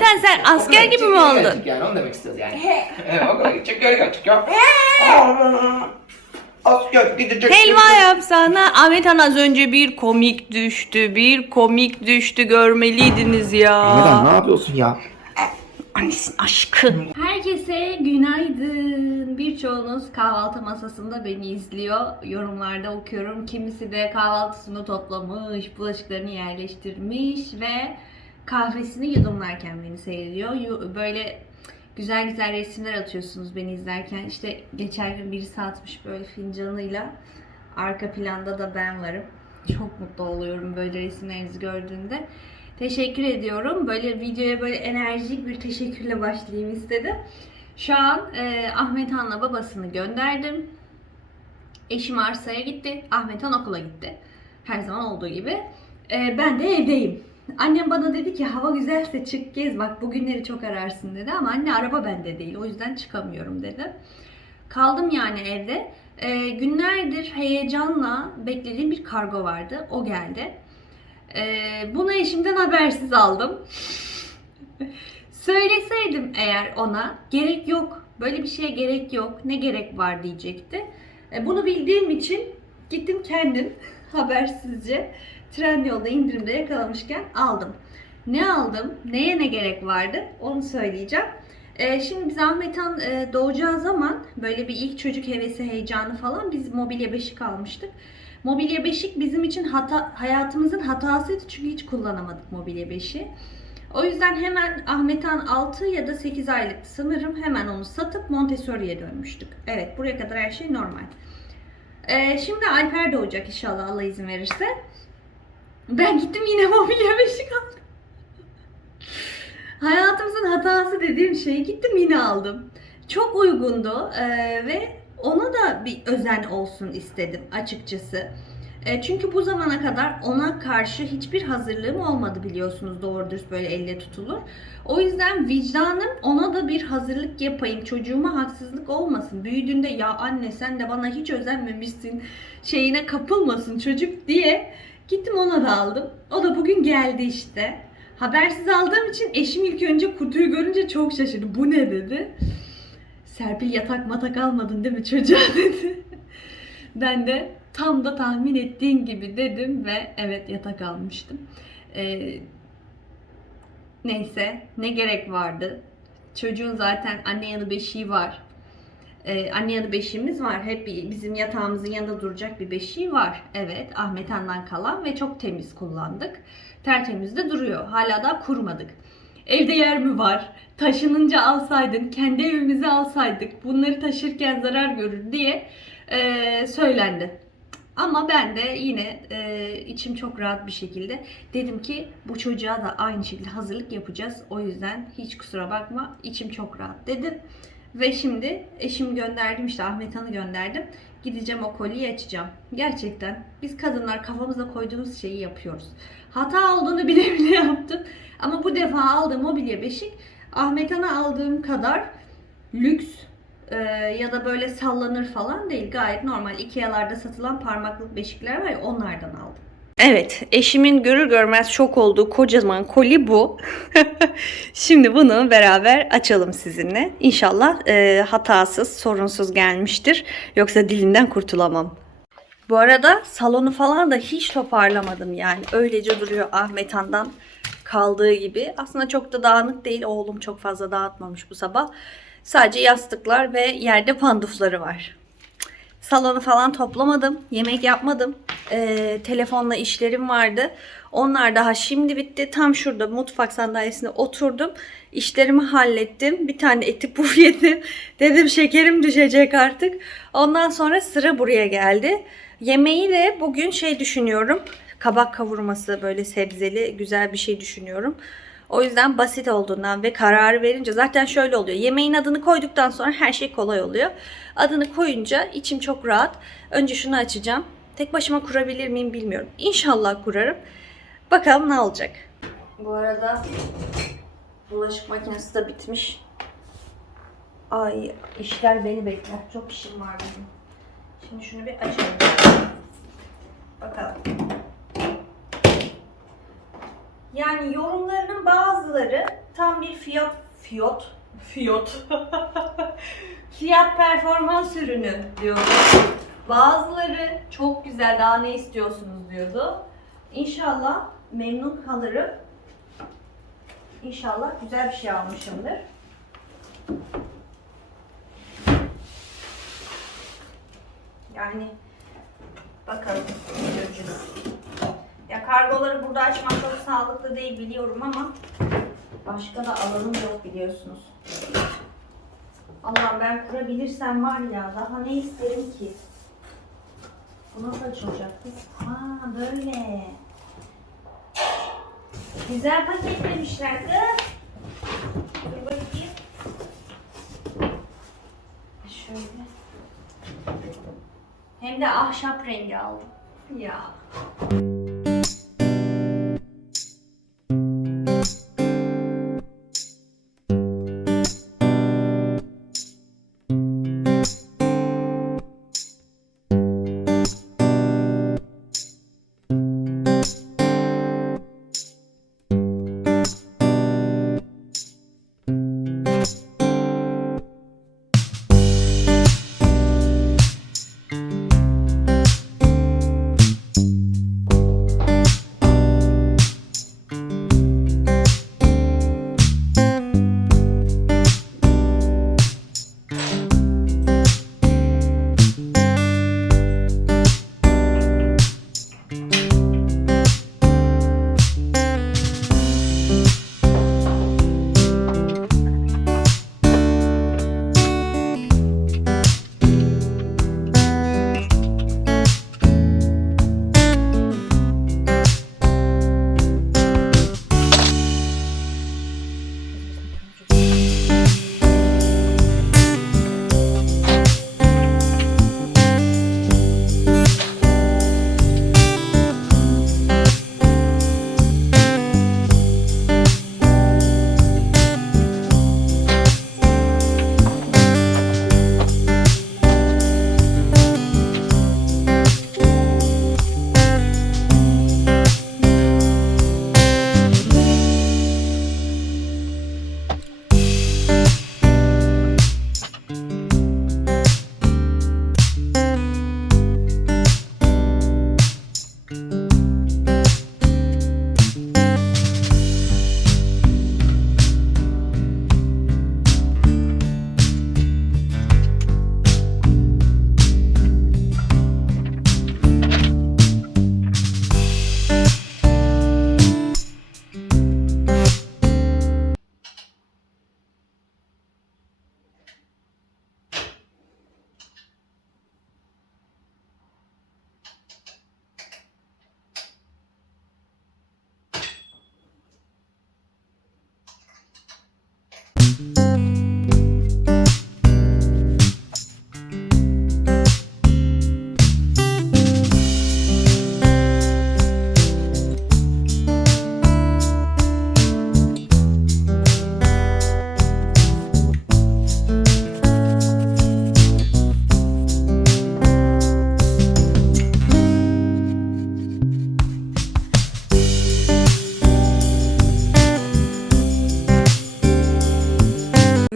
Han, sen asker gibi mi oldun? Yani onu demek istiyoruz yani. evet, okula gidecek geri gelecek ya. Asker gidecek. Helva yapsana. Ahmet Han az önce bir komik düştü. Bir komik düştü. Görmeliydiniz ya. Neden ne yapıyorsun ya? Annesinin aşkı. Herkese günaydın. Birçoğunuz kahvaltı masasında beni izliyor. Yorumlarda okuyorum. Kimisi de kahvaltısını toplamış, bulaşıklarını yerleştirmiş ve kahvesini yudumlarken beni seyrediyor. Böyle güzel güzel resimler atıyorsunuz beni izlerken. İşte geçen gün birisi atmış böyle fincanıyla. Arka planda da ben varım. Çok mutlu oluyorum böyle resimlerinizi gördüğümde. Teşekkür ediyorum. Böyle videoya böyle enerjik bir teşekkürle başlayayım istedim. Şu an e, Ahmet Han'la babasını gönderdim. Eşim arsaya gitti. Ahmet Han okula gitti. Her zaman olduğu gibi. E, ben de evdeyim. Annem bana dedi ki hava güzelse çık gez bak bugünleri çok ararsın dedi ama anne araba bende değil o yüzden çıkamıyorum dedi. Kaldım yani evde. E, günlerdir heyecanla beklediğim bir kargo vardı. O geldi. Ee, bunu eşimden habersiz aldım. Söyleseydim eğer ona gerek yok, böyle bir şeye gerek yok, ne gerek var diyecekti. E, bunu bildiğim için gittim kendim habersizce Trendyol'da indirimde yakalamışken aldım. Ne aldım, neye ne gerek vardı onu söyleyeceğim. E, şimdi biz Ahmet Han e, doğacağı zaman böyle bir ilk çocuk hevesi heyecanı falan biz mobilya beşik almıştık. Mobilya beşik bizim için hata, hayatımızın hatasıydı çünkü hiç kullanamadık mobilya beşiği. O yüzden hemen Ahmet Han 6 ya da 8 aylıktı sanırım. Hemen onu satıp Montessori'ye dönmüştük. Evet buraya kadar her şey normal. Ee, şimdi Alper doğacak inşallah Allah izin verirse. Ben gittim yine mobilya beşik aldım. Hayatımızın hatası dediğim şeyi gittim yine aldım. Çok uygundu ee, ve ona da bir özen olsun istedim açıkçası. E, çünkü bu zamana kadar ona karşı hiçbir hazırlığım olmadı biliyorsunuz doğru dürüst böyle elle tutulur. O yüzden vicdanım ona da bir hazırlık yapayım çocuğuma haksızlık olmasın. Büyüdüğünde ya anne sen de bana hiç özenmemişsin şeyine kapılmasın çocuk diye gittim ona da aldım. O da bugün geldi işte. Habersiz aldığım için eşim ilk önce kutuyu görünce çok şaşırdı. Bu ne dedi. Serpil yatak matak almadın değil mi çocuğa dedi. ben de tam da tahmin ettiğin gibi dedim ve evet yatak almıştım. Ee, neyse ne gerek vardı. Çocuğun zaten anne yanı beşiği var. Ee, anne yanı beşiğimiz var. Hep bizim yatağımızın yanında duracak bir beşiği var. Evet Ahmet Han'dan kalan ve çok temiz kullandık. Tertemiz de duruyor. Hala da kurmadık. Evde yer mi var? Taşınınca alsaydın, kendi evimizi alsaydık, bunları taşırken zarar görür diye eee, söylendi. Ama ben de yine eee, içim çok rahat bir şekilde dedim ki bu çocuğa da aynı şekilde hazırlık yapacağız. O yüzden hiç kusura bakma içim çok rahat dedim. Ve şimdi eşimi gönderdim işte Ahmet Han'ı gönderdim. Gideceğim o kolyeyi açacağım. Gerçekten biz kadınlar kafamıza koyduğumuz şeyi yapıyoruz. Hata olduğunu bile bile yaptım. Ama bu defa aldığım mobilya beşik Ahmet Han'a aldığım kadar lüks e, ya da böyle sallanır falan değil. Gayet normal Ikea'larda satılan parmaklık beşikler var ya onlardan aldım. Evet, eşimin görür görmez şok olduğu kocaman koli bu. Şimdi bunu beraber açalım sizinle. İnşallah e, hatasız, sorunsuz gelmiştir. Yoksa dilinden kurtulamam. Bu arada salonu falan da hiç toparlamadım yani. Öylece duruyor Ahmet Han'dan kaldığı gibi. Aslında çok da dağınık değil. Oğlum çok fazla dağıtmamış bu sabah. Sadece yastıklar ve yerde pandufları var. Salonu falan toplamadım. Yemek yapmadım. Ee, telefonla işlerim vardı. Onlar daha şimdi bitti. Tam şurada mutfak sandalyesine oturdum. İşlerimi hallettim. Bir tane eti puf yedim. Dedim şekerim düşecek artık. Ondan sonra sıra buraya geldi. Yemeği de bugün şey düşünüyorum. Kabak kavurması böyle sebzeli güzel bir şey düşünüyorum. O yüzden basit olduğundan ve kararı verince zaten şöyle oluyor. Yemeğin adını koyduktan sonra her şey kolay oluyor. Adını koyunca içim çok rahat. Önce şunu açacağım. Tek başıma kurabilir miyim bilmiyorum. İnşallah kurarım. Bakalım ne olacak. Bu arada bulaşık makinesi de bitmiş. Ay işler beni bekler. Çok işim var benim. Şimdi şunu bir açalım. Bakalım. Yani yorumlarının bazıları tam bir fiyat fiyat fiyat fiyat performans ürünü diyordu. Bazıları çok güzel daha ne istiyorsunuz diyordu. İnşallah memnun kalırım. İnşallah güzel bir şey almışımdır. Yani bakalım göreceğiz. Kargoları burada açmak çok sağlıklı değil biliyorum ama başka da alanım yok biliyorsunuz. Allah ben kurabilirsem var ya daha ne isterim ki? Bu nasıl açılacak kız? Ha böyle. Güzel paketlemişler kız. Bir bakayım. Şöyle. Hem de ahşap rengi aldım. Ya.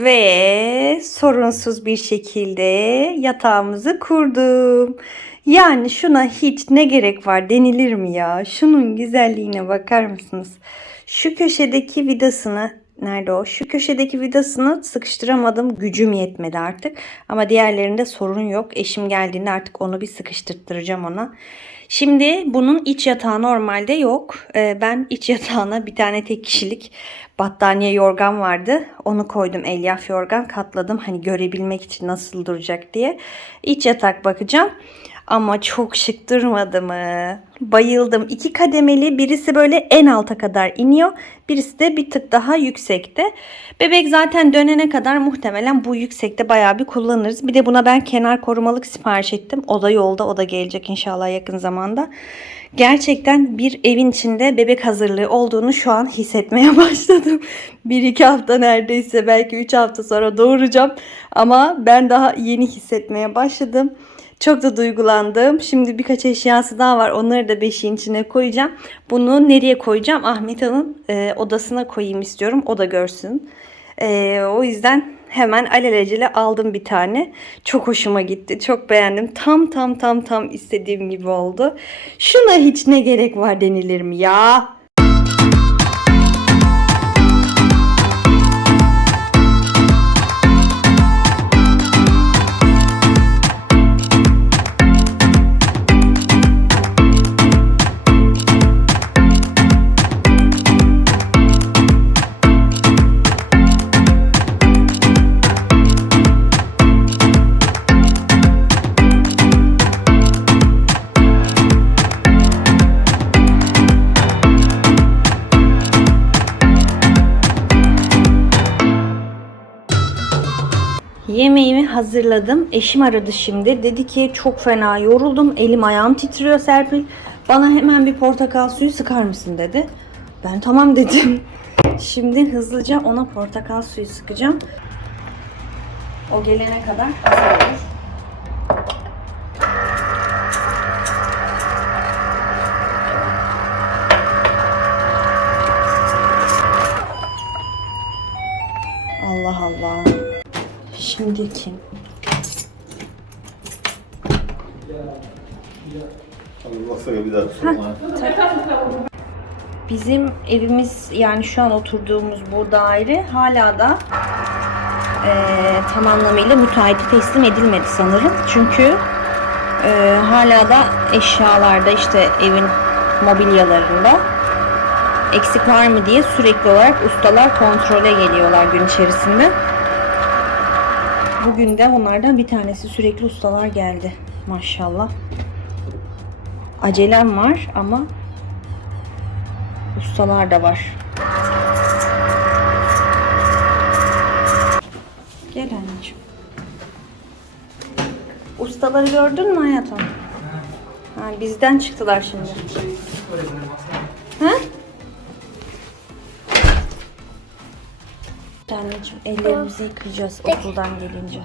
Ve sorunsuz bir şekilde yatağımızı kurdum. Yani şuna hiç ne gerek var denilir mi ya? Şunun güzelliğine bakar mısınız? Şu köşedeki vidasını nerede o? Şu köşedeki vidasını sıkıştıramadım. Gücüm yetmedi artık. Ama diğerlerinde sorun yok. Eşim geldiğinde artık onu bir sıkıştırtıracağım ona. Şimdi bunun iç yatağı normalde yok. Ee, ben iç yatağına bir tane tek kişilik battaniye yorgan vardı. Onu koydum elyaf yorgan katladım hani görebilmek için nasıl duracak diye. İç yatak bakacağım. Ama çok şık durmadı mı? Bayıldım. İki kademeli birisi böyle en alta kadar iniyor. Birisi de bir tık daha yüksekte. Bebek zaten dönene kadar muhtemelen bu yüksekte bayağı bir kullanırız. Bir de buna ben kenar korumalık sipariş ettim. O da yolda o da gelecek inşallah yakın zamanda. Gerçekten bir evin içinde bebek hazırlığı olduğunu şu an hissetmeye başladım. Bir iki hafta neredeyse belki üç hafta sonra doğuracağım. Ama ben daha yeni hissetmeye başladım. Çok da duygulandım. Şimdi birkaç eşyası daha var. Onları da beşiğin içine koyacağım. Bunu nereye koyacağım? Ahmet Han'ın e, odasına koyayım istiyorum. O da görsün. E, o yüzden hemen alelacele aldım bir tane. Çok hoşuma gitti. Çok beğendim. Tam tam tam tam istediğim gibi oldu. Şuna hiç ne gerek var denilir mi ya? Hazırladım. Eşim aradı şimdi. Dedi ki çok fena yoruldum. Elim ayağım titriyor Serpil. Bana hemen bir portakal suyu sıkar mısın dedi. Ben tamam dedim. Şimdi hızlıca ona portakal suyu sıkacağım. O gelene kadar hazır. Bir daha sorma. Bizim evimiz yani şu an oturduğumuz bu daire hala da eee tam anlamıyla müteahhite teslim edilmedi sanırım. Çünkü eee, hala da eşyalarda işte evin mobilyalarında eksik var mı diye sürekli olarak ustalar kontrole geliyorlar gün içerisinde. Bugün de onlardan bir tanesi sürekli ustalar geldi. Maşallah. Acelem var ama ustalar da var. Gel anneciğim. Ustaları gördün mü hayatım? Ha, bizden çıktılar şimdi. Ha? Anneciğim ellerimizi yıkayacağız okuldan gelince.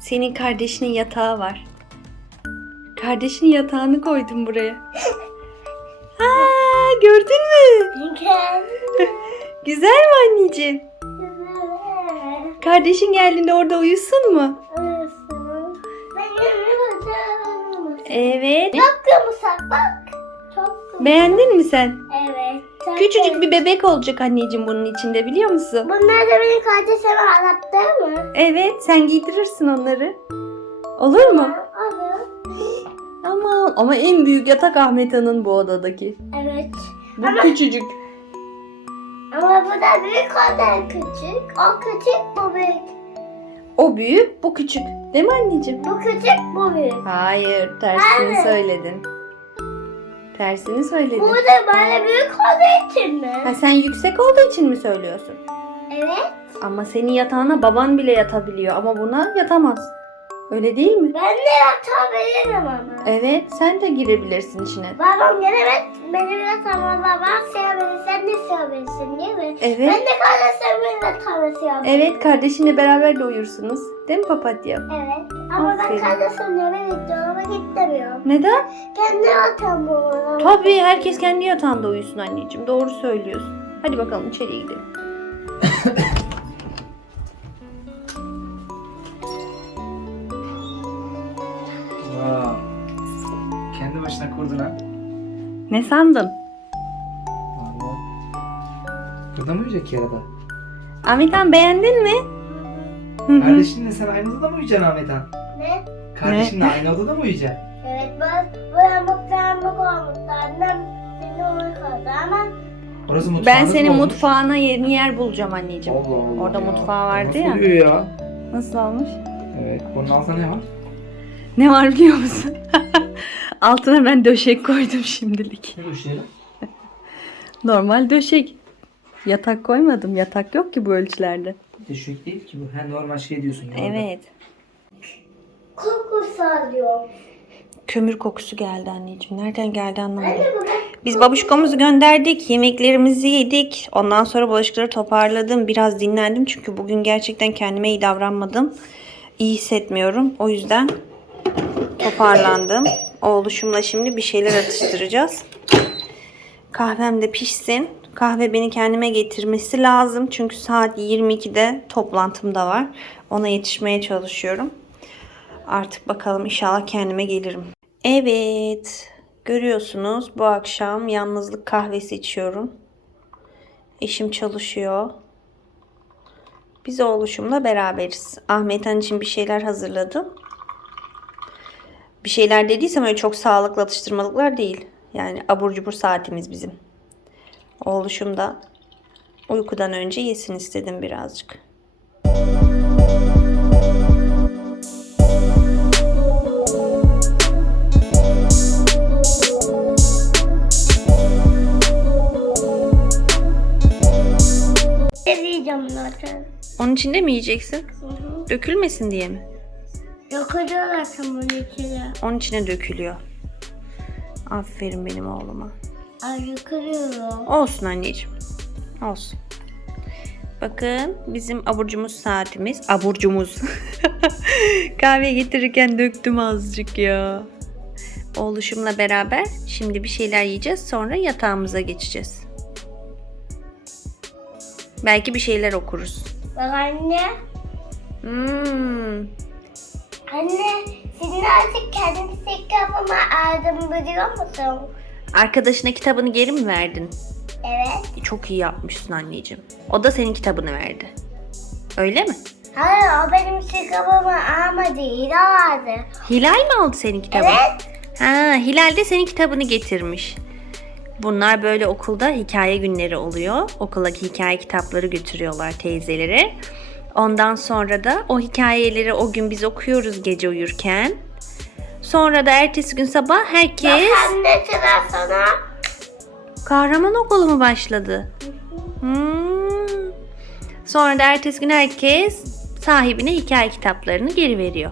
Senin kardeşinin yatağı var. Kardeşinin yatağını koydum buraya. Ha, gördün mü? Güzel mi anneciğim? Kardeşin geldiğinde orada uyusun mu? Evet. Çok yumuşak bak. Çok yumuşak. Beğendin mi sen? Evet. Çok Küçücük bir bebek olacak anneciğim bunun içinde biliyor musun? Bunlar da benim kardeşime anlattı mı? Evet, sen giydirirsin onları. Olur mu? Olur. Ama ama en büyük yatak Ahmet Han'ın bu odadaki. Evet. Bu küçücük. Ama bu da büyük o da küçük. O küçük bu büyük. O büyük, bu küçük. Değil mi anneciğim? Bu küçük bu büyük. Hayır, tersini Evet. söyledin. Tersini söyledin. Bu da böyle büyük olduğu için mi? Ha, sen yüksek olduğu için mi söylüyorsun? Evet. Ama senin yatağına baban bile yatabiliyor ama buna yatamaz. Öyle değil mi? Ben de yatabilirim ama. Evet, sen de girebilirsin içine. Babam gelemez. Benim yatağıma babam sığabilir. Sen de sığabilirsin değil mi? Evet. Ben de kardeşimin yatağına sığabilirim. Evet, kardeşinle beraber de uyursunuz. Değil mi papatya? Evet. Ama Aferin. ben kardeşimle birlikte olama gitmiyorum. Neden? Kendi yatağım bu. Tabii herkes kendi yatağında uyusun anneciğim. Doğru söylüyorsun. Hadi bakalım içeriye gidelim. Ne sandın? Vallahi. Burada mı uyuyacak ki arada? Ahmet Han beğendin mi? Kardeşinle sen aynı odada mı uyuyacaksın Ahmet Han? Ne? Kardeşinle aynı odada mı uyuyacaksın? Evet ben bu yamukta yamuk olmuştu. Annem beni uyukladı ama Orası mutfağınız Ben mı senin olmuş? mutfağına yeni yer bulacağım anneciğim. Allah Allah Orada ya. mutfağı vardı Nasıl ya. uyuyor ya? Nasıl olmuş? Evet. Bunun altında ne var? Ne var biliyor musun? Altına ben döşek koydum şimdilik. Ne lan? Normal döşek. Yatak koymadım. Yatak yok ki bu ölçülerde. Teşvik değil ki bu. Ha normal şey diyorsun ya. Evet. koku sarıyor. Kömür kokusu geldi anneciğim. Nereden geldi anlamadım. Anne Biz babuşkamızı gönderdik. Yemeklerimizi yedik. Ondan sonra bulaşıkları toparladım. Biraz dinlendim çünkü bugün gerçekten kendime iyi davranmadım. iyi hissetmiyorum. O yüzden toparlandım. Oğluşumla şimdi bir şeyler atıştıracağız. Kahvem de pişsin. Kahve beni kendime getirmesi lazım. Çünkü saat 22'de toplantım da var. Ona yetişmeye çalışıyorum. Artık bakalım inşallah kendime gelirim. Evet. Görüyorsunuz bu akşam yalnızlık kahvesi içiyorum. Eşim çalışıyor. Biz oğluşumla beraberiz. Ahmet Han için bir şeyler hazırladım. Bir şeyler dediysem öyle çok sağlıklı atıştırmalıklar değil. Yani abur cubur saatimiz bizim. Oğluşum da uykudan önce yesin istedim birazcık. Ne diyeceğim zaten? Onun içinde mi yiyeceksin? Hı hı. Dökülmesin diye mi? Yakılıyorlar tam bunun içine. Onun içine dökülüyor. Aferin benim oğluma. Ay yakılıyorum. Olsun anneciğim. Olsun. Bakın bizim aburcumuz saatimiz. Aburcumuz. Kahve getirirken döktüm azıcık ya. Oğluşumla beraber şimdi bir şeyler yiyeceğiz. Sonra yatağımıza geçeceğiz. Belki bir şeyler okuruz. Bak anne. Hmm. Anne senin artık kendi kitabıma aldım biliyor musun? Arkadaşına kitabını geri mi verdin? Evet. Çok iyi yapmışsın anneciğim. O da senin kitabını verdi. Öyle mi? Hayır o benim kitabımı almadı. Hile aldı. Hilal mi aldı senin kitabını? Evet. Ha, Hilal de senin kitabını getirmiş. Bunlar böyle okulda hikaye günleri oluyor. Okuldaki hikaye kitapları götürüyorlar teyzelere. Ondan sonra da o hikayeleri o gün biz okuyoruz gece uyurken. Sonra da ertesi gün sabah herkes Anne sıra sana. kahraman okulu mu başladı? Hmm. Sonra da ertesi gün herkes sahibine hikaye kitaplarını geri veriyor.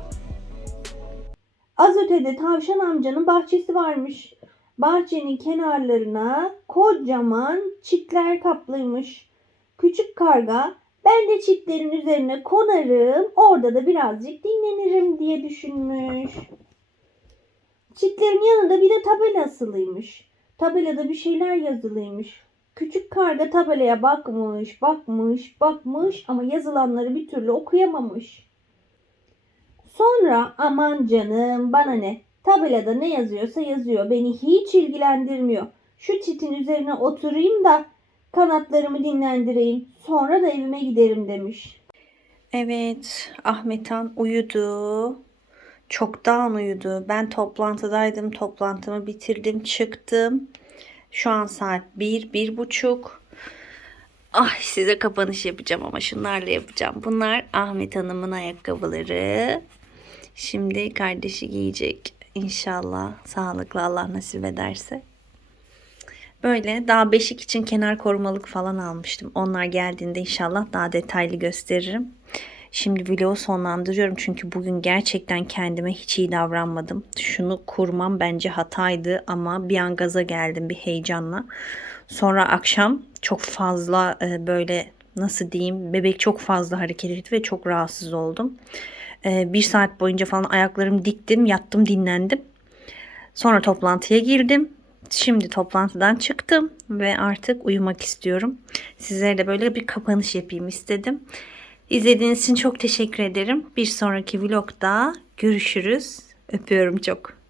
Az ötede tavşan amcanın bahçesi varmış. Bahçenin kenarlarına kocaman çitler kaplıymış. Küçük karga ben de çitlerin üzerine konarım orada da birazcık dinlenirim diye düşünmüş. Çitlerin yanında bir de tabela asılıymış. Tabelada bir şeyler yazılıymış. Küçük karga tabelaya bakmış, bakmış, bakmış ama yazılanları bir türlü okuyamamış. Sonra aman canım bana ne? Tabelada ne yazıyorsa yazıyor. Beni hiç ilgilendirmiyor. Şu çitin üzerine oturayım da kanatlarımı dinlendireyim. Sonra da evime giderim demiş. Evet, Ahmet Han uyudu. Çoktan uyudu. Ben toplantıdaydım. Toplantımı bitirdim, çıktım. Şu an saat 1, bir, buçuk. Ay size kapanış yapacağım ama şunlarla yapacağım. Bunlar Ahmet Hanım'ın ayakkabıları. Şimdi kardeşi giyecek. İnşallah sağlıklı Allah nasip ederse. Böyle daha beşik için kenar korumalık falan almıştım. Onlar geldiğinde inşallah daha detaylı gösteririm. Şimdi vlogu sonlandırıyorum çünkü bugün gerçekten kendime hiç iyi davranmadım. Şunu kurmam bence hataydı ama bir an gaza geldim bir heyecanla. Sonra akşam çok fazla e, böyle nasıl diyeyim bebek çok fazla hareket etti ve çok rahatsız oldum. E, bir saat boyunca falan ayaklarımı diktim yattım dinlendim. Sonra toplantıya girdim. Şimdi toplantıdan çıktım ve artık uyumak istiyorum. Sizlere de böyle bir kapanış yapayım istedim. İzlediğiniz için çok teşekkür ederim. Bir sonraki vlogda görüşürüz. Öpüyorum çok.